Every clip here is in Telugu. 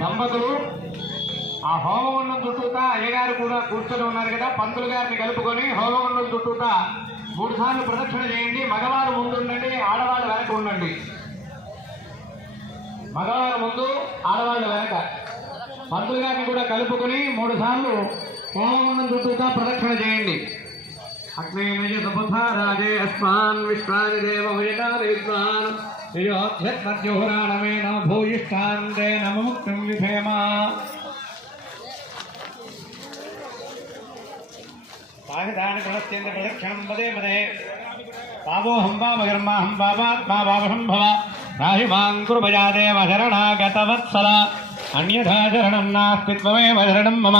దంపతులు ఆ హోమగుండం చుట్టూతా అయ్యగారు కూడా కూర్చొని ఉన్నారు కదా, పంతులు గారిని కలుపుకొని హోమగుండం చుట్టూతా 3 సార్లు ప్రదక్షిణ చేయండి. మగవారు ముందు ఉండండి, ఆడవాళ్ళు వెనక ఉండండి. మగవారు ముందు, ఆడవాళ్ళు వెనక. పంతులు గారిని కూడా కలుపుకొని 3 సార్లు హోమగుండం చుట్టూతా ప్రదక్షిణ చేయండి. అగ్నే నిజ సుబుధ రాజే అస్మాన్ విశ్వాని దేవ విజయాన్ నిజోధ్యత్మద్యోహరాణమేన భూయిష్టాంతే నమ ముక్తిం విధేమ. సాహిదాని గుణస్యంత ప్రదక్షిణం పదే పదే పావోహం వామగర్మాహం పాపాత్మా పాపసంభవ రాహిమాం కుర్మజా దేవ శరణాగతవత్సల అన్యథా శరణం నాస్తి త్వమేవ శరణం మమ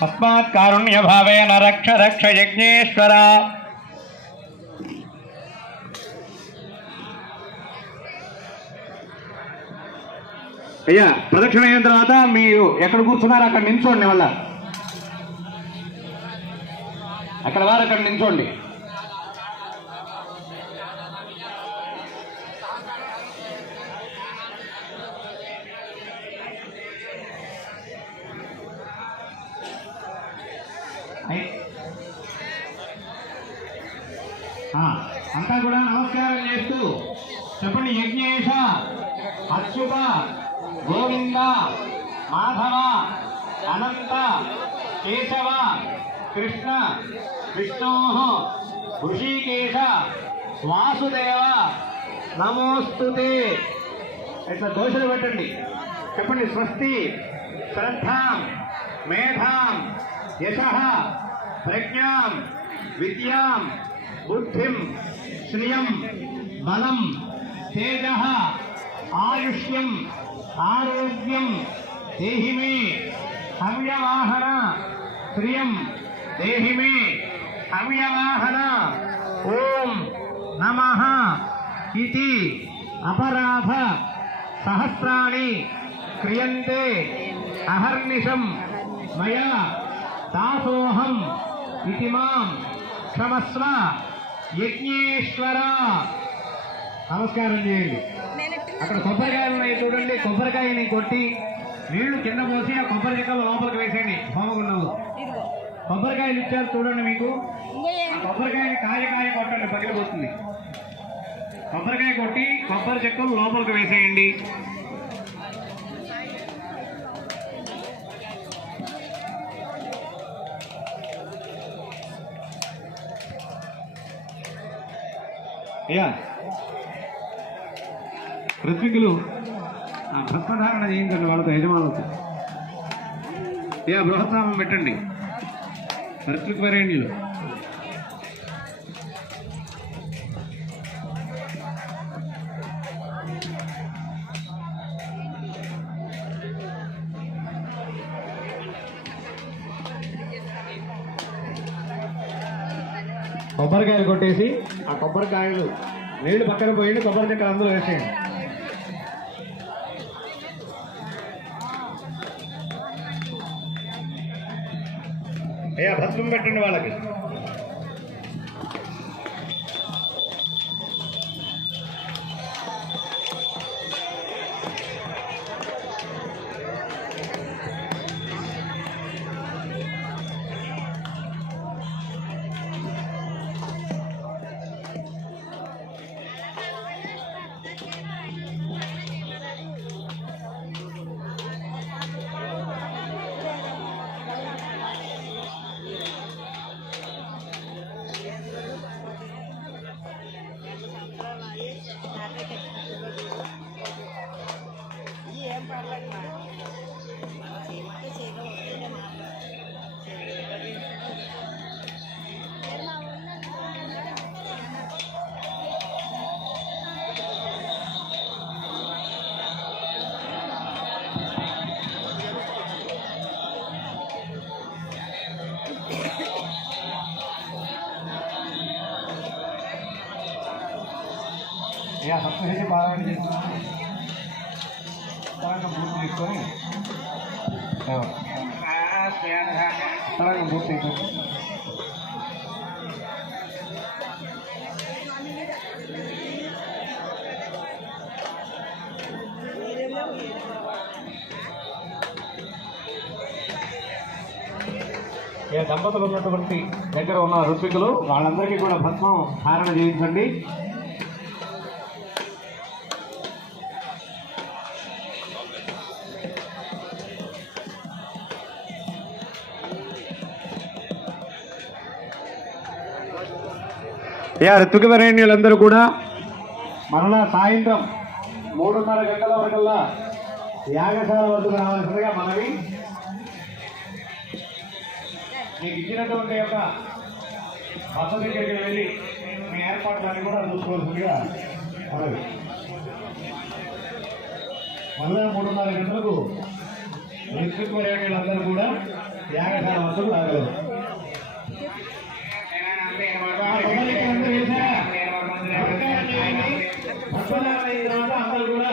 తస్మాత్ కారుణ్యభావేన రక్ష రక్ష యజ్ఞేశ్వర. అయ్యా ప్రదక్షిణ అయిన తర్వాత మీరు ఎక్కడ కూర్చున్నారు అక్కడ నిల్చోండి. వల్ల అక్కడ వారు అక్కడ నిల్చోండి. అంతా కూడా నమస్కారం చేస్తూ చెప్పండి. యజ్ఞేశ అచ్యుత గోవింద మాధవ అనంత కేశవ కృష్ణ విష్ణో హృషికేశ వాసుదేవ నమోస్తుతే. ఇట్లా దోషలు పెట్టండి. చెప్పండి. స్వస్తి శ్రద్ధాం మేధాం యశః ప్రజ్ఞాం విద్యాం బుద్ధిం శ్రియం బలం తేజః ఆయుష్యం ఆరోగ్యం దేహి మే హవ్యవాహన శ్రియం దేహి మే హవ్యవాహన. ఓం నమః ఇతి అపరాధ సహస్రాణి క్రియంతే అహర్నిశం మయా దాసోహం ఇతి మాం క్షమస్వ యజ్ఞేశ్వర. నమస్కారం చేయండి. అక్కడ కొబ్బరికాయలు ఉన్నాయి చూడండి. కొబ్బరికాయని కొట్టి నీళ్లు కింద పోసి ఆ కొబ్బరి చెక్కలు లోపలికి వేసేయండి. హోమగుండంలో కొబ్బరికాయలు ఇచ్చారు చూడండి. మీకు ఆ కొబ్బరికాయని కాయ కొట్టండి, పగిలిపోతుంది. కొబ్బరికాయ కొట్టి కొబ్బరి చెక్కలు లోపలికి వేసేయండి. అయ్యా ఋత్వికులు భస్మధారణ చేయించండి వాళ్ళతో, యజమానులతో. అయ్యా బృహత్నామం పెట్టండి. ఋత్విక్ వరేణ్యులు కొబ్బరికాయలు కొట్టేసి ఆ కొబ్బరికాయలు నీళ్లు పక్కన పోయండి. కొబ్బరి చెక్కలు అందులో వేసేయండి. అయ్యా భస్మం పెట్టండి వాళ్ళకి. సప్తశతి పారాయణ చేస్తున్నాను. పూర్తి చేసుకొని పూర్తి దంపతులు ఉన్నటువంటి దగ్గర ఉన్న ఋత్వికులు వాళ్ళందరికీ కూడా భస్మం ధారణ చేయించండి. ఋత్విక వరేణ్యులందరూ కూడా మరలా సాయంత్రం 3:30 గంటల వరకల్లా యాగశాల వద్దకు రావాల్సిందిగా మనవి. మీకు ఇచ్చినటువంటి యొక్క బస దగ్గరికి వెళ్ళి మీ ఏర్పాట్లన్నీ కూడా చూసుకోవాల్సిందిగా మనవి. మళ్ళా 3:30 గంటలకు ఋత్విక వరేణ్యులందరూ కూడా యాగశాల వద్దకు రాగలరు. అందరూ కూడా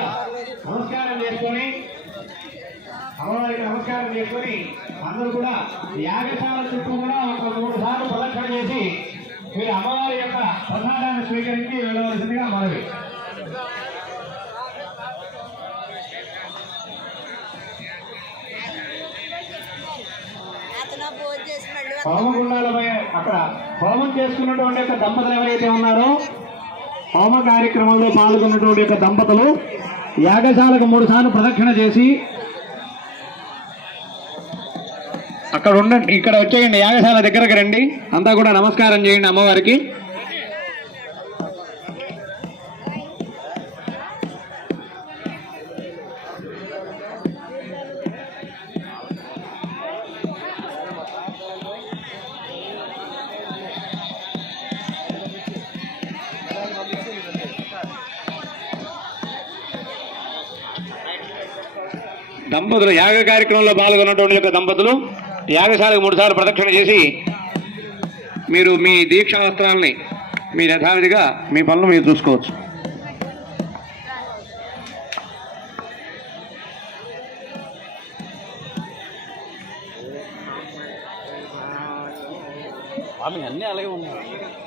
నమస్కారం చేసుకొని అమ్మవారికి నమస్కారం చేసుకొని అందరూ కూడా యాగశాల చుట్టూ కూడా ఒక 3 సార్లు ప్రదక్షిణ చేసి మీరు అమ్మవారి యొక్క ప్రసాదాన్ని స్వీకరించి వెళ్ళవలసిందిగా మనవి. హోమగుండాలపై అక్కడ హోమం చేసుకున్నటువంటి యొక్క దంపతులు ఎవరైతే ఉన్నారో హోమ కార్యక్రమంలో పాల్గొన్నటువంటి యొక్క దంపతులు యాగశాలకు 3 సార్లు ప్రదక్షిణ చేసి అక్కడ ఉండండి. ఇక్కడ వచ్చేయండి, యాగశాల దగ్గరకు రండి. అంతా కూడా నమస్కారం చేయండి అమ్మవారికి. దంపతులు యాగ కార్యక్రమంలో పాల్గొన్నటువంటి యొక్క దంపతులు యాగశాలకు 3 సార్లు ప్రదక్షిణ చేసి మీరు మీ దీక్షా వస్త్రాలని మీరు యథావిధిగా మీ పనులు మీరు చూసుకోవచ్చు. అన్నీ అలాగే ఉన్నాయి.